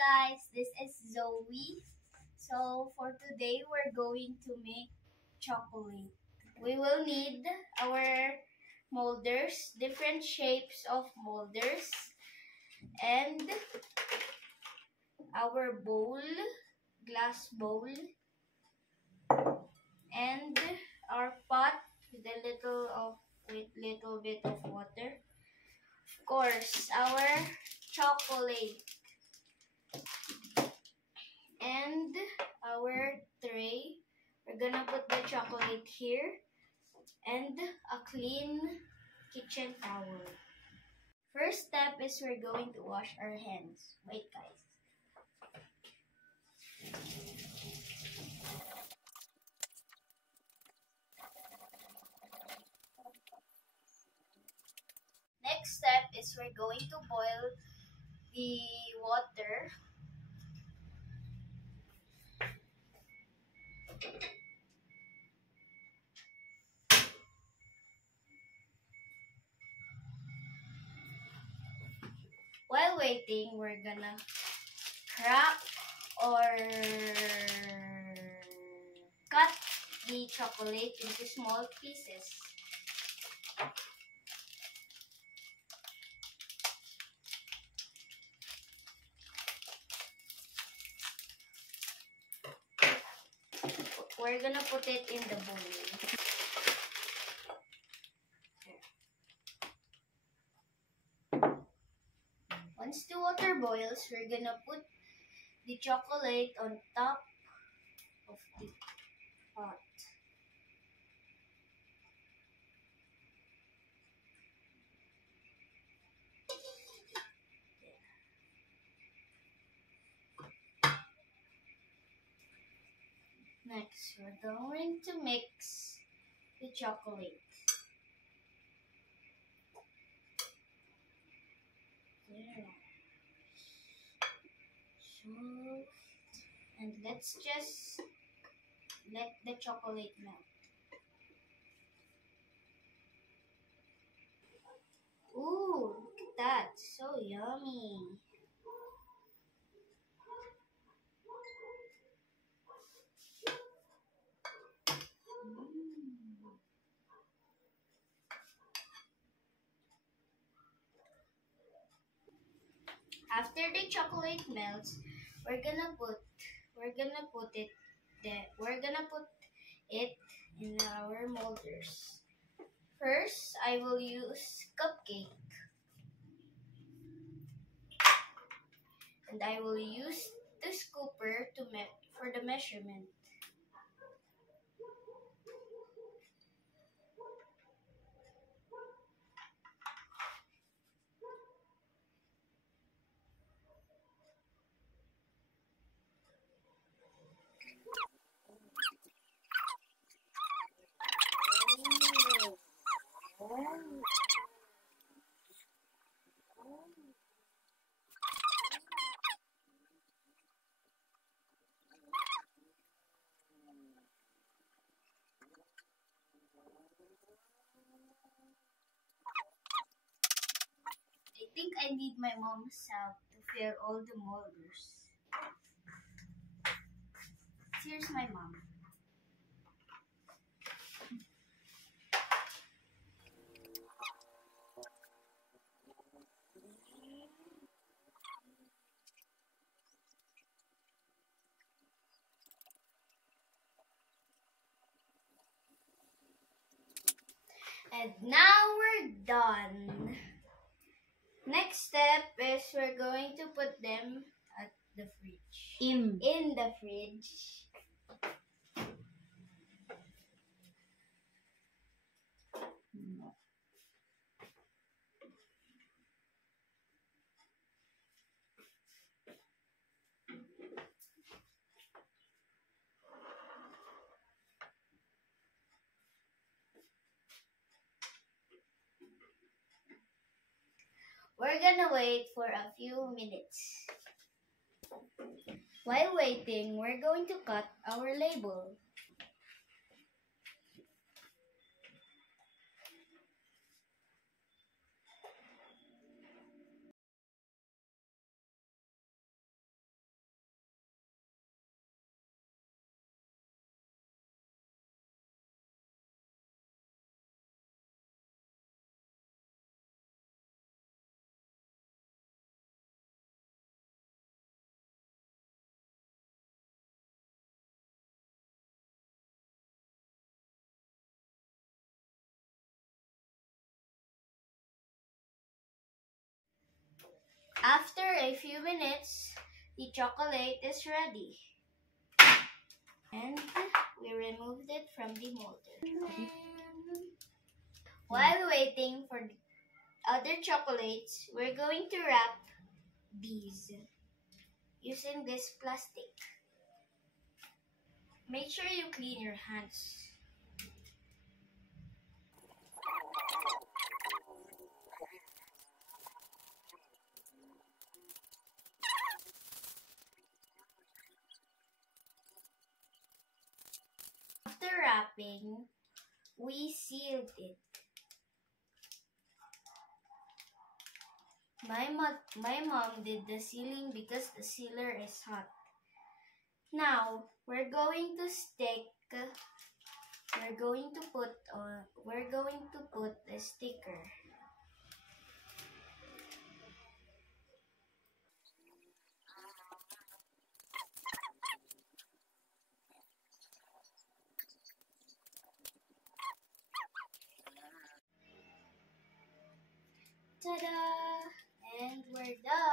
guys, this is Zoe. So for today we're going to make chocolate. We will need our molders, different shapes of molders, and our bowl, glass bowl, and our pot with a little bit of water. Of course, our chocolate and our tray. We're gonna put the chocolate here and a clean kitchen towel. First step is we're going to wash our hands. Wait guys. Next step is we're going to boil the water. While waiting, we're gonna crack or cut the chocolate into small pieces. We're gonna put it in the bowl. Once the water boils, we're gonna put the chocolate on top of the pot. Next, we're going to mix the chocolate. There. So, and let's just let the chocolate melt. Ooh, look at that. So yummy. After the chocolate melts, we're gonna put it in our molders. First, I will use cupcake, and I will use the scooper for the measurement. I think I need my mom's help to fill all the molders. Here's my mom. And now we're done. Next step is we're going to put them at the fridge. In the fridge. We're gonna wait for a few minutes. While waiting, we're going to cut our label. After a few minutes, the chocolate is ready. And we removed it from the molder. While waiting for the other chocolates, we're going to wrap these using this plastic. Make sure you clean your hands. After wrapping, we sealed it. My mom did the sealing because the sealer is hot. Now we're going to put the sticker. Ta-da! And we're done.